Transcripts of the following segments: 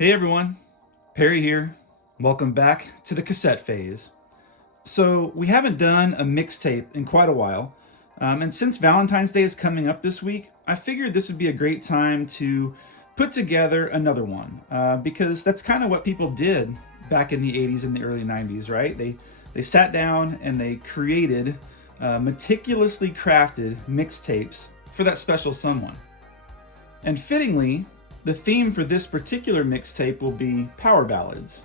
Hey everyone, Perry here. Welcome back to the Cassette Phase. So, we haven't done a mixtape in quite a while, and since Valentine's Day is coming up this week, I figured this would be a great time to put together another one, because that's kind of what people did back in the 80s and the early 90s, right? They sat down and they created meticulously crafted mixtapes for that special someone. And fittingly, the theme for this particular mixtape will be Power Ballads.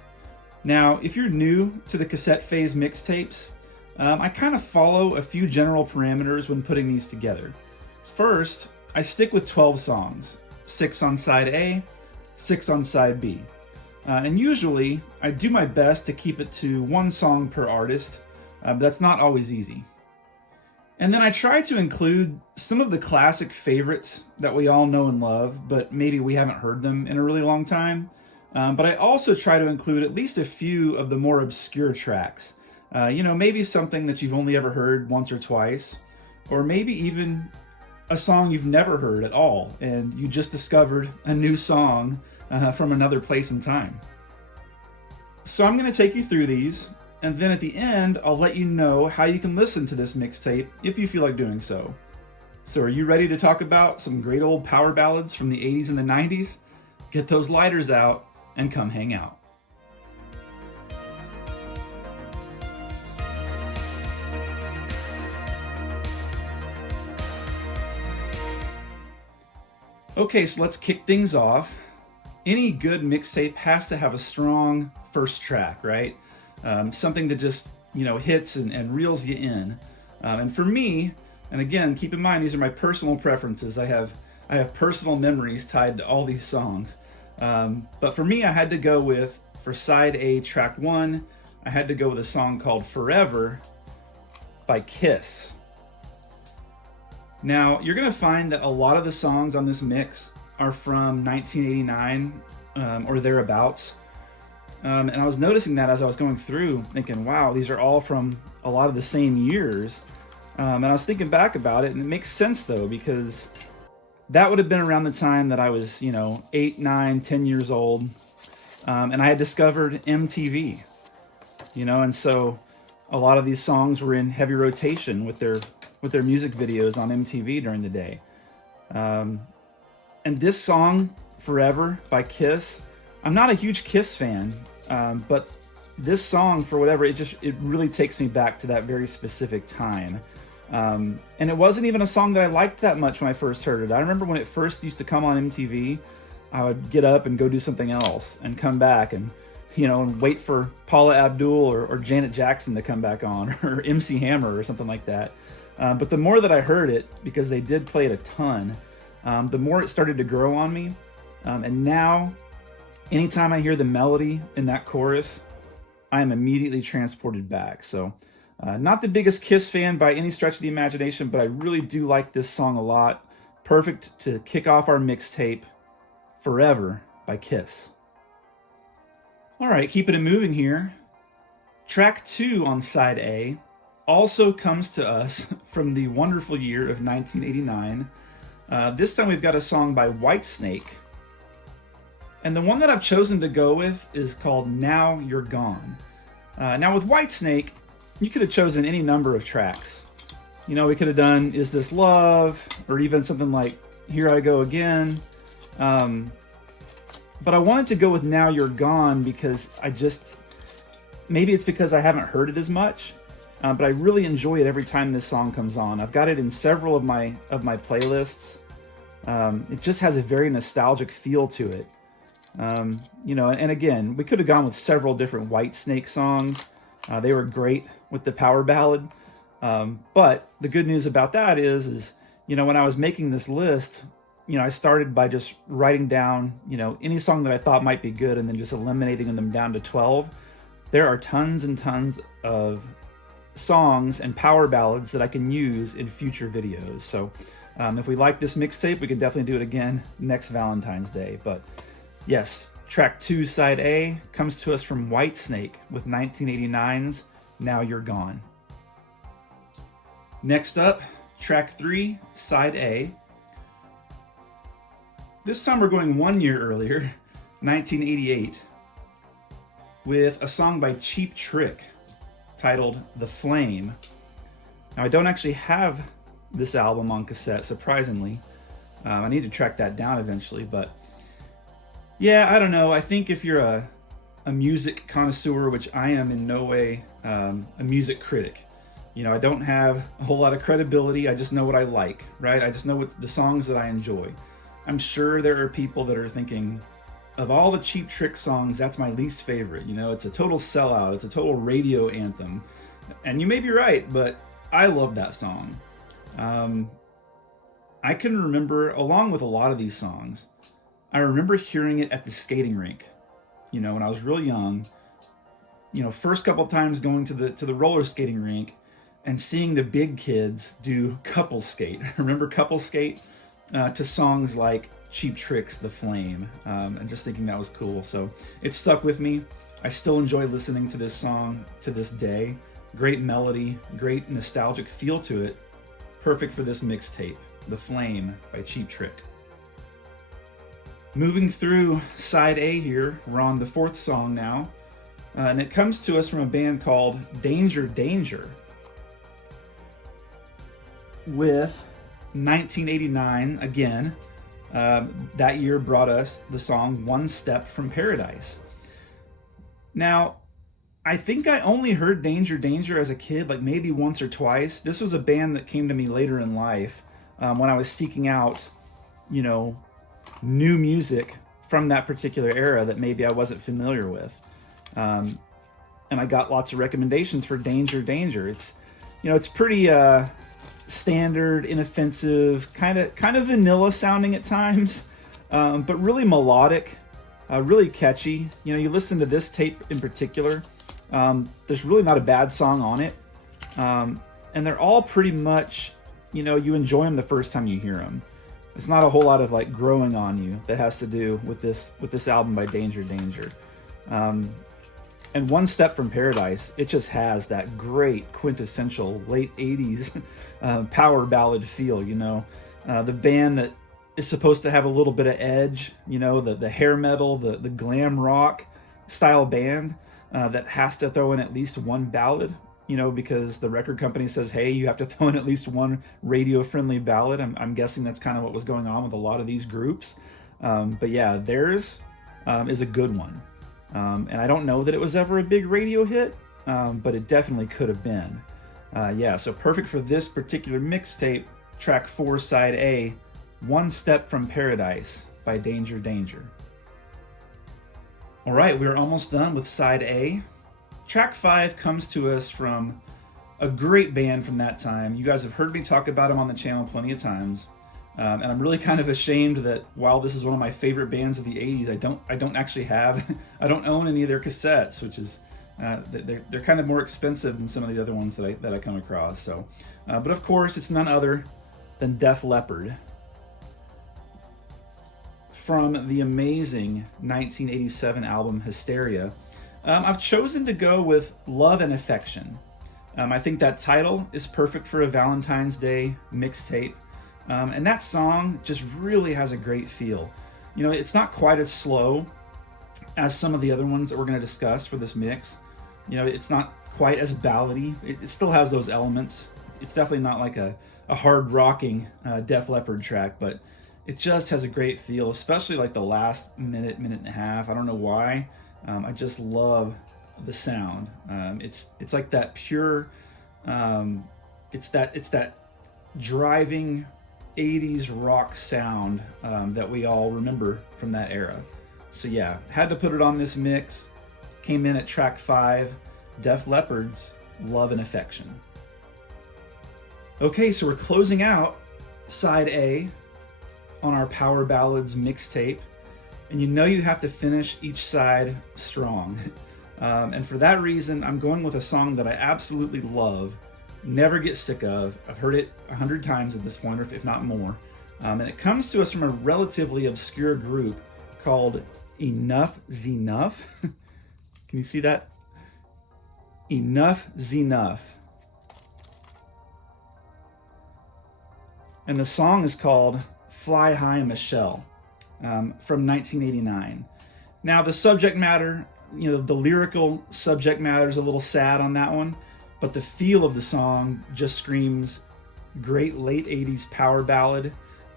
Now, if you're new to the Cassette Phase Mixtapes, I kind of follow a few general parameters when putting these together. First, I stick with 12 songs, 6 on side A, 6 on side B. And usually, I do my best to keep it to one song per artist, but that's not always easy. And then I try to include some of the classic favorites that we all know and love, but maybe we haven't heard them in a really long time. But I also try to include at least a few of the more obscure tracks. Maybe something that you've only ever heard once or twice, or maybe even a song you've never heard at all, and you just discovered a new song from another place and time. So I'm going to take you through these, and then at the end, I'll let you know how you can listen to this mixtape if you feel like doing so. So are you ready to talk about some great old power ballads from the 80s and the 90s? Get those lighters out and come hang out. Okay, so let's kick things off. Any good mixtape has to have a strong first track, right? Something that just, hits and reels you in. And for me, and again, keep in mind, these are my personal preferences. I have personal memories tied to all these songs. But for me, I had to go with, for side A, track 1, I had to go with a song called Forever by Kiss. Now, you're going to find that a lot of the songs on this mix are from 1989 or thereabouts. And I was noticing that as I was going through, thinking, wow, these are all from a lot of the same years. And I was thinking back about it, and it makes sense, though, because that would have been around the time that I was, 8, 9, 10 years old. And I had discovered MTV, and so a lot of these songs were in heavy rotation with their music videos on MTV during the day. And this song, Forever by Kiss, I'm not a huge Kiss fan, but this song, for whatever, it really takes me back to that very specific time. And it wasn't even a song that I liked that much when I first heard it. I remember when it first used to come on MTV, I would get up and go do something else and come back and, and wait for Paula Abdul or Janet Jackson to come back on, or MC Hammer or something like that. But the more that I heard it, because they did play it a ton, the more it started to grow on me. And now, anytime I hear the melody in that chorus, I am immediately transported back. So, not the biggest Kiss fan by any stretch of the imagination, but I really do like this song a lot. Perfect to kick off our mixtape, Forever by Kiss. All right, keeping it moving here. Track 2 on side A also comes to us from the wonderful year of 1989. This time we've got a song by Whitesnake. And the one that I've chosen to go with is called Now You're Gone. Now with Whitesnake, you could have chosen any number of tracks. We could have done Is This Love, or even something like Here I Go Again. But I wanted to go with Now You're Gone because maybe it's because I haven't heard it as much, but I really enjoy it every time this song comes on. I've got it in several of my playlists. It just has a very nostalgic feel to it. And again, we could have gone with several different Whitesnake songs. They were great with the power ballad. But the good news about that is, when I was making this list, I started by just writing down, any song that I thought might be good and then just eliminating them down to 12. There are tons and tons of songs and power ballads that I can use in future videos. So if we like this mixtape, we can definitely do it again next Valentine's Day. But yes, track 2, side A, comes to us from Whitesnake with 1989's Now You're Gone. Next up, track 3, side A. This time we're going 1 year earlier. 1988, with a song by Cheap Trick titled The Flame. Now, I don't actually have this album on cassette, surprisingly. I need to track that down eventually, but yeah, I don't know. I think if you're a music connoisseur, which I am in no way a music critic, I don't have a whole lot of credibility. I just know what I like, right? I just know what the songs that I enjoy. I'm sure there are people that are thinking, of all the Cheap Trick songs, that's my least favorite. It's a total sellout. It's a total radio anthem. And you may be right, but I love that song. I can remember, along with a lot of these songs, I remember hearing it at the skating rink, when I was real young. First couple times going to the roller skating rink and seeing the big kids do couple skate. Remember couple skate to songs like Cheap Trick's The Flame, and just thinking that was cool. So it stuck with me. I still enjoy listening to this song to this day. Great melody, great nostalgic feel to it. Perfect for this mixtape, The Flame by Cheap Trick. Moving through side A here, we're on the fourth song now, and it comes to us from a band called Danger Danger, with 1989 again. That year brought us the song One Step from Paradise. Now, I think I only heard Danger Danger as a kid, like maybe once or twice. This was a band that came to me later in life when I was seeking out, new music from that particular era that maybe I wasn't familiar with. And I got lots of recommendations for Danger Danger. It's pretty standard, inoffensive, kind of vanilla sounding at times, but really melodic, really catchy. You listen to this tape in particular, there's really not a bad song on it, and they're all pretty much, you enjoy them the first time you hear them. It's not a whole lot of like growing on you that has to do with this album by Danger Danger. And One Step from Paradise, it just has that great quintessential late 80s power ballad feel, the band that is supposed to have a little bit of edge, the hair metal, the glam rock style band that has to throw in at least one ballad, because the record company says, hey, you have to throw in at least one radio-friendly ballad. I'm guessing that's kind of what was going on with a lot of these groups. But yeah, theirs is a good one. And I don't know that it was ever a big radio hit, but it definitely could have been. So perfect for this particular mixtape, track 4, side A, One Step from Paradise by Danger Danger. All right, we're almost done with side A. Track 5 comes to us from a great band from that time. You guys have heard me talk about them on the channel plenty of times. And I'm really kind of ashamed that while this is one of my favorite bands of the 80s, I don't actually have, I don't own any of their cassettes, which is, they're kind of more expensive than some of the other ones that I come across. So, but of course, it's none other than Def Leppard, from the amazing 1987 album Hysteria. I've chosen to go with Love and Affection. I think that title is perfect for a Valentine's Day mixtape. And that song just really has a great feel. It's not quite as slow as some of the other ones that we're going to discuss for this mix. It's not quite as ballady. It still has those elements. It's definitely not like a hard rocking Def Leppard track, but it just has a great feel, especially like the last minute and a half. I don't know why. I just love the sound. It's like that pure, it's that driving 80s rock sound that we all remember from that era. So yeah, had to put it on this mix. Came in at track 5, Def Leppard's Love and Affection. Okay, so we're closing out side A on our Power Ballads mixtape, and you have to finish each side strong. And for that reason, I'm going with a song that I absolutely love, never get sick of. I've heard it 100 times at this point, or if not more. And it comes to us from a relatively obscure group called Enough Zenough. Can you see that? Enough Zenough. And the song is called Fly High Michelle, from 1989. Now the subject matter, the lyrical subject matter is a little sad on that one, but the feel of the song just screams great late 80s power ballad.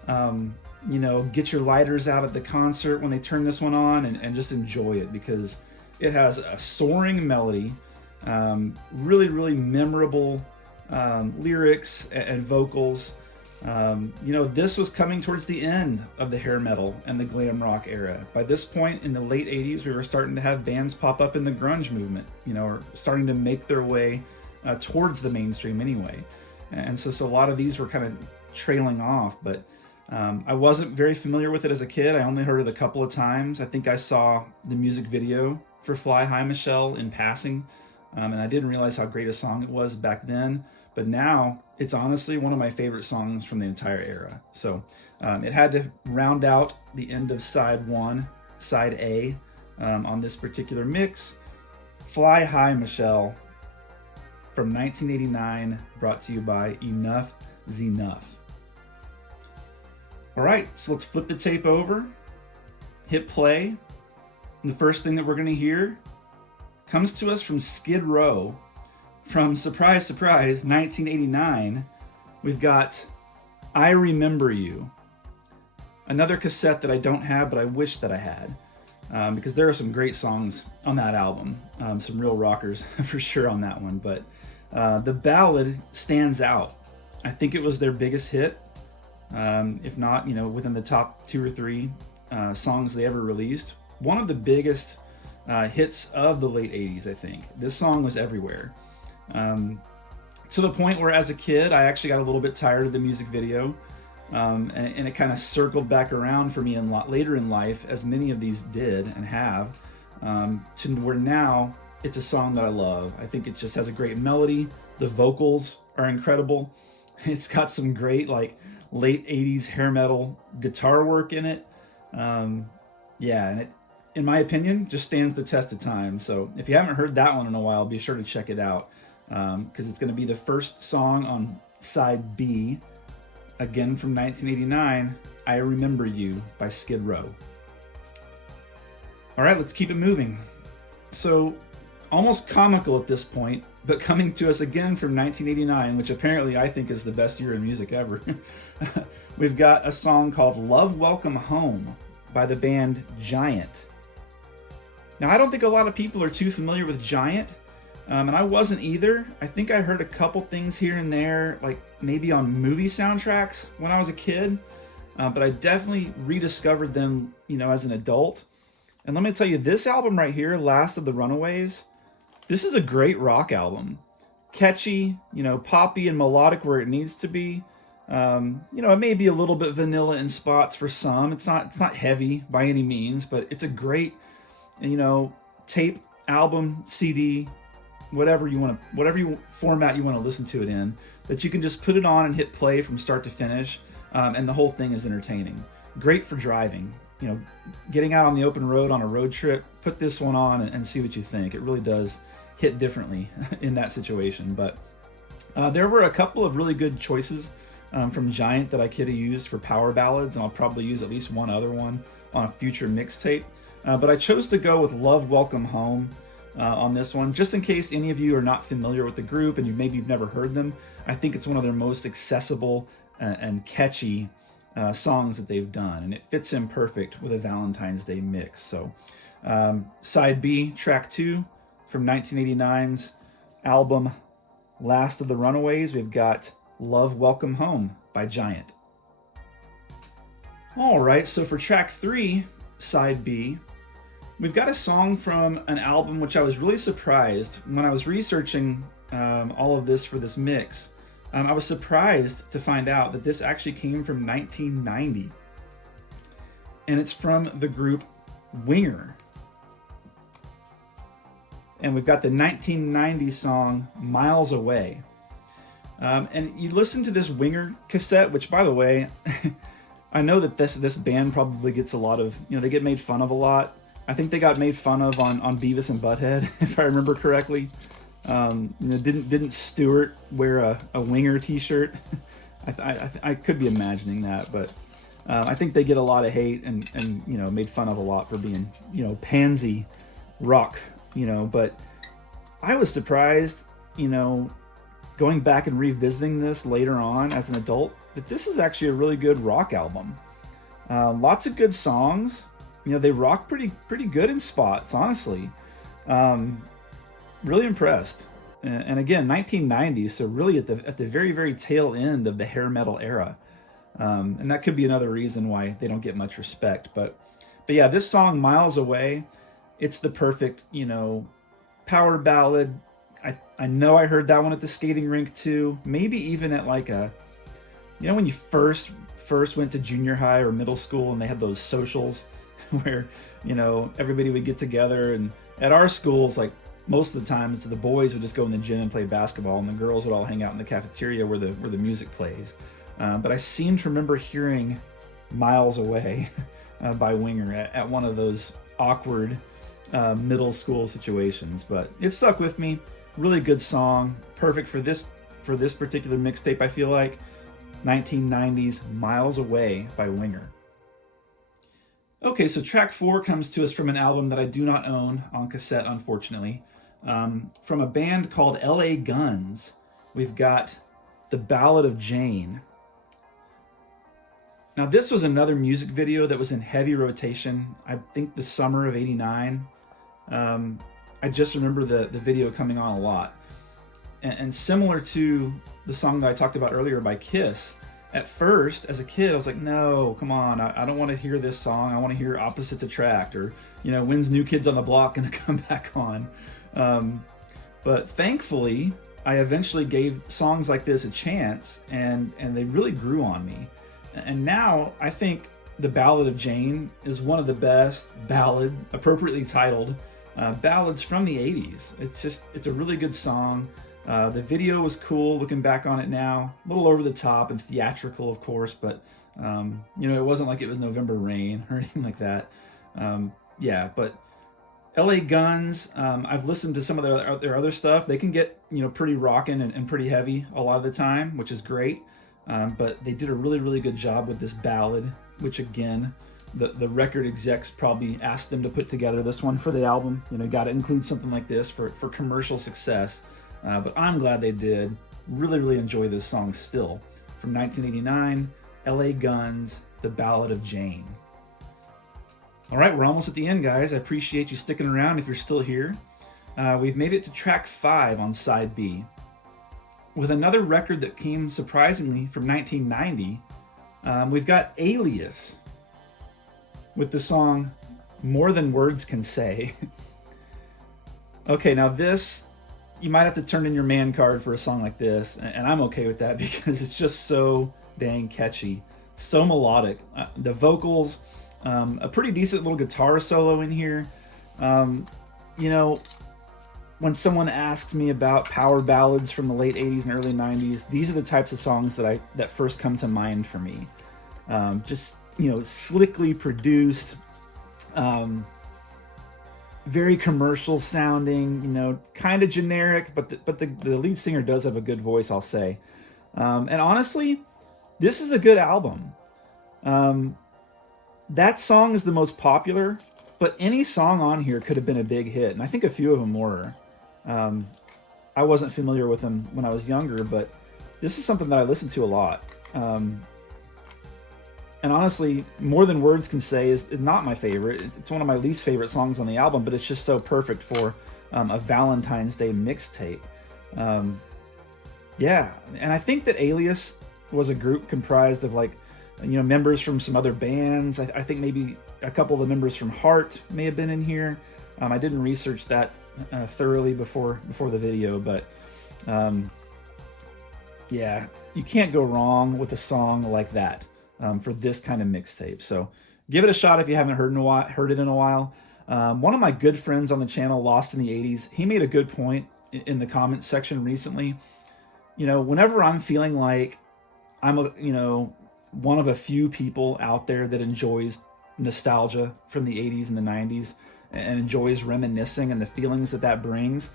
Get your lighters out at the concert when they turn this one on and just enjoy it, because it has a soaring melody, really, really memorable lyrics and vocals. This was coming towards the end of the hair metal and the glam rock era. By this point in the late 80s, we were starting to have bands pop up in the grunge movement, or starting to make their way towards the mainstream anyway. And so a lot of these were kind of trailing off, but I wasn't very familiar with it as a kid. I only heard it a couple of times. I think I saw the music video for Fly High Michelle in passing, and I didn't realize how great a song it was back then. But now it's honestly one of my favorite songs from the entire era. So it had to round out the end of side A on this particular mix. Fly High Michelle from 1989, brought to you by Enough Zenough. All right, so let's flip the tape over, hit play, and the first thing that we're going to hear comes to us from Skid Row. From, surprise, surprise, 1989, we've got I Remember You. Another cassette that I don't have, but I wish that I had, because there are some great songs on that album. Some real rockers for sure on that one, but the ballad stands out. I think it was their biggest hit, if not, within the top 2 or 3 songs they ever released. One of the biggest hits of the late 80s, I think. This song was everywhere. To the point where as a kid, I actually got a little bit tired of the music video, and it kind of circled back around for me a lot later in life, as many of these did and have, to where now it's a song that I love. I think it just has a great melody. The vocals are incredible. It's got some great late 80s hair metal guitar work in it. And it, in my opinion, just stands the test of time. So if you haven't heard that one in a while, be sure to check it out, because it's going to be the first song on side B, again from 1989, I Remember You by Skid Row. All right, let's keep it moving. So almost comical at this point, but coming to us again from 1989, which apparently I think is the best year in music ever. We've got a song called Love Welcome Home by the band Giant. Now, I don't think a lot of people are too familiar with Giant, and I wasn't either. I think I heard a couple things here and there, like maybe on movie soundtracks when I was a kid, but I definitely rediscovered them, as an adult. And let me tell you, this album right here, Last of the Runaways, this is a great rock album. Catchy, poppy and melodic where it needs to be. It may be a little bit vanilla in spots for some. It's not heavy by any means, but it's a great, tape, album, CD, whatever format you want to listen to it in, that you can just put it on and hit play from start to finish, and the whole thing is entertaining. Great for driving. Getting out on the open road on a road trip, put this one on and see what you think. It really does hit differently in that situation. But there were a couple of really good choices from Giant that I could have used for Power Ballads, and I'll probably use at least one other one on a future mixtape. But I chose to go with Love Welcome Home on this one, just in case any of you are not familiar with the group and you've never heard them. I think it's one of their most accessible and catchy songs that they've done, and it fits in perfect with a Valentine's Day mix. So side B, track 2 from 1989's album Last of the Runaways, we've got Love Welcome Home by Giant. All right, so for track 3, side B, we've got a song from an album which I was really surprised when I was researching all of this for this mix. I was surprised to find out that this actually came from 1990. And it's from the group Winger. And we've got the 1990 song Miles Away. And you listen to this Winger cassette, which, by the way, I know that this band probably gets a lot of, they get made fun of a lot. I think they got made fun of on Beavis and Butthead, if I remember correctly. Didn't Stewart wear a Winger t-shirt? I could be imagining that, but I think they get a lot of hate and made fun of a lot for being pansy rock, but I was surprised, going back and revisiting this later on as an adult, that this is actually a really good rock album. Lots of good songs. They rock pretty good in spots, honestly. Really impressed. And again, 1990s, so really at the very, very tail end of the hair metal era. And that could be another reason why they don't get much respect. But yeah, this song, Miles Away, it's the perfect, power ballad. I know I heard that one at the skating rink too. Maybe even at like a, when you first went to junior high or middle school and they had those socials where, everybody would get together. And at our schools, like most of the times the boys would just go in the gym and play basketball and the girls would all hang out in the cafeteria where the music plays. But I seem to remember hearing Miles Away by Winger at one of those awkward middle school situations. But it stuck with me. Really good song. Perfect for this particular mixtape, I feel like. 1990s Miles Away by Winger. Okay, so track 4 comes to us from an album that I do not own on cassette, unfortunately. From a band called LA Guns. We've got The Ballad of Jane. Now, this was another music video that was in heavy rotation, I think the summer of '89. I just remember the video coming on a lot. And similar to the song that I talked about earlier by Kiss, at first, as a kid, I was like, no, come on, I don't want to hear this song. I want to hear Opposites Attract, or, when's New Kids on the Block going to come back on? But thankfully, I eventually gave songs like this a chance, and they really grew on me. And now I think The Ballad of Jane is one of the best appropriately titled ballads from the 80s. It's a really good song. The video was cool looking back on it now. A little over the top and theatrical, of course, but it wasn't like it was November Rain or anything like that. But LA Guns, I've listened to some of their other stuff. They can get pretty rockin' and pretty heavy a lot of the time, which is great. But they did a really, really good job with this ballad, which again, the record execs probably asked them to put together this one for the album. Got to include something like this for commercial success. But I'm glad they did. Really, really enjoy this song still. From 1989, LA Guns, The Ballad of Jane. All right, we're almost at the end, guys. I appreciate you sticking around if you're still here. We've made it to track 5 on side B. With another record that came surprisingly from 1990, we've got Alias with the song More Than Words Can Say. Okay, now this, you might have to turn in your man card for a song like this, and I'm okay with that because it's just so dang catchy, so melodic. The vocals, a pretty decent little guitar solo in here. When someone asks me about power ballads from the late 80s and early 90s, these are the types of songs that first come to mind for me. Slickly produced, very commercial sounding, kind of generic, but the lead singer does have a good voice, I'll say. And honestly, this is a good album. That song is the most popular, but any song on here could have been a big hit, and I think a few of them were. I wasn't familiar with them when I was younger, but this is something that I listen to a lot. And honestly, More Than Words Can Say is not my favorite. It's one of my least favorite songs on the album, but it's just so perfect for a Valentine's Day mixtape. And I think that Alias was a group comprised of members from some other bands. I think maybe a couple of the members from Heart may have been in here. I didn't research that thoroughly before the video, but you can't go wrong with a song like that for this kind of mixtape. So give it a shot if you haven't heard it in a while. One of my good friends on the channel, Lost in the 80s, he made a good point in the comments section recently. Whenever I'm feeling like I'm one of a few people out there that enjoys nostalgia from the 80s and the 90s and enjoys reminiscing and the feelings that brings,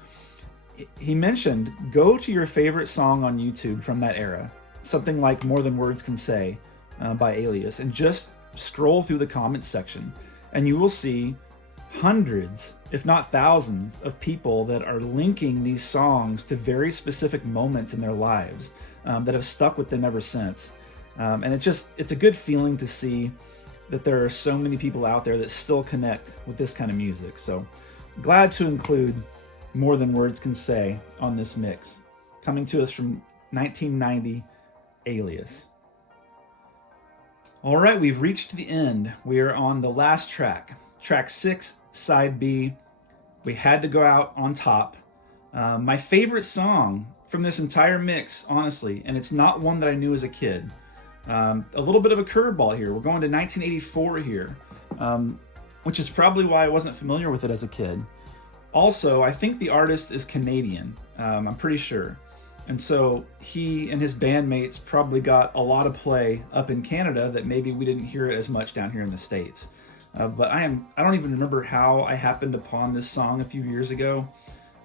he mentioned, go to your favorite song on YouTube from that era, something like More Than Words Can Say, by Alias, and just scroll through the comments section, and you will see hundreds, if not thousands, of people that are linking these songs to very specific moments in their lives that have stuck with them ever since. And it's a good feeling to see that there are so many people out there that still connect with this kind of music. So glad to include More Than Words Can Say on this mix, coming to us from 1990, Alias. All right, we've reached the end. We are on the last track, track 6, side B. We had to go out on top. My favorite song from this entire mix, honestly, and it's not one that I knew as a kid. A little bit of a curveball here. We're going to 1984 here, which is probably why I wasn't familiar with it as a kid. Also, I think the artist is Canadian. I'm pretty sure. And so he and his bandmates probably got a lot of play up in Canada that maybe we didn't hear it as much down here in the States. But I don't even remember how I happened upon this song a few years ago.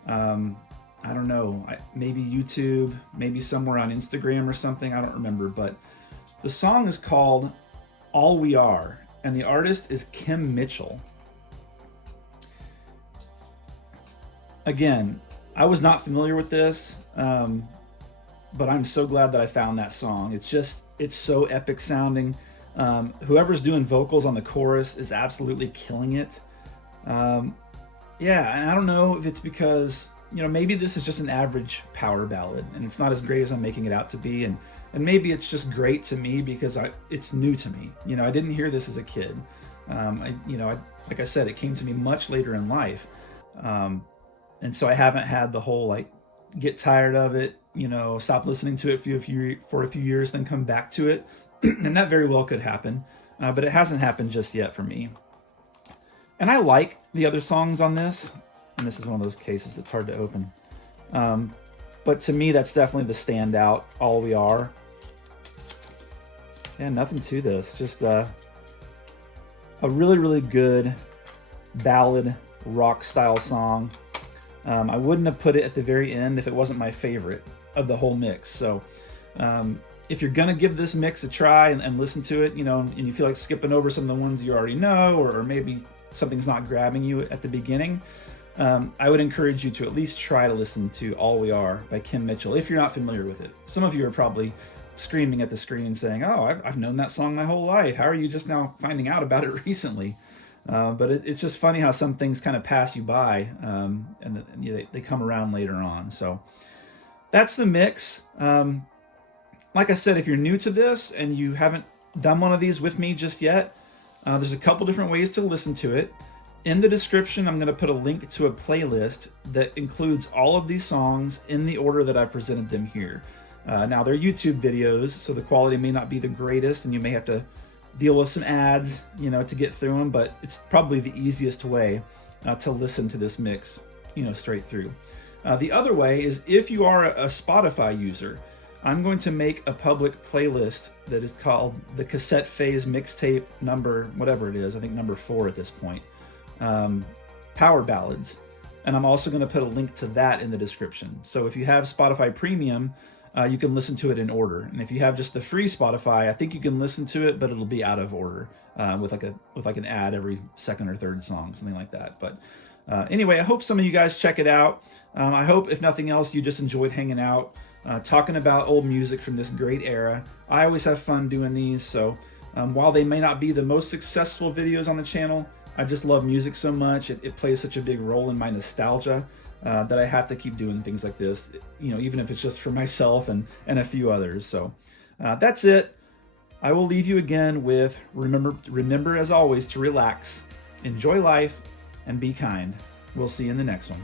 I don't know, maybe YouTube, maybe somewhere on Instagram or something, I don't remember. But the song is called All We Are, and the artist is Kim Mitchell. Again, I was not familiar with this, but I'm so glad that I found that song. It's so epic sounding. Whoever's doing vocals on the chorus is absolutely killing it. Yeah, and I don't know if it's because, maybe this is just an average power ballad and it's not as great as I'm making it out to be, and maybe it's just great to me because it's new to me. I didn't hear this as a kid. Like I said, it came to me much later in life. And so I haven't had the whole get tired of it, stop listening to it for a few years, then come back to it. And that very well could happen, but it hasn't happened just yet for me. And I like the other songs on this, and this is one of those cases that's hard to open. But to me, that's definitely the standout, All We Are. Yeah, nothing to this, just a really, really good ballad rock style song. I wouldn't have put it at the very end if it wasn't my favorite of the whole mix. So if you're going to give this mix a try and listen to it, and you feel like skipping over some of the ones you already know, or maybe something's not grabbing you at the beginning, I would encourage you to at least try to listen to All We Are by Kim Mitchell if you're not familiar with it. Some of you are probably screaming at the screen saying, oh, I've known that song my whole life. How are you just now finding out about it recently? But it's just funny how some things kind of pass you by, and they come around later on. So that's the mix. Like I said, if you're new to this and you haven't done one of these with me just yet, there's a couple different ways to listen to it. In the description, I'm going to put a link to a playlist that includes all of these songs in the order that I presented them here. Now, they're YouTube videos, so the quality may not be the greatest, and you may have to deal with some ads, to get through them, but it's probably the easiest way to listen to this mix, straight through. The other way is if you are a Spotify user, I'm going to make a public playlist that is called the Cassette Phase Mixtape number, whatever it is, I think number 4 at this point, Power Ballads. And I'm also going to put a link to that in the description. So if you have Spotify Premium, you can listen to it in order. And if you have just the free Spotify, I think you can listen to it, but it'll be out of order with an ad every second or third song, something like that. But anyway, I hope some of you guys check it out. I hope, if nothing else, you just enjoyed hanging out, talking about old music from this great era. I always have fun doing these, so while they may not be the most successful videos on the channel, I just love music so much. It plays such a big role in my nostalgia that I have to keep doing things like this, even if it's just for myself and a few others. So that's it. I will leave you again with remember as always to relax, enjoy life, and be kind. We'll see you in the next one.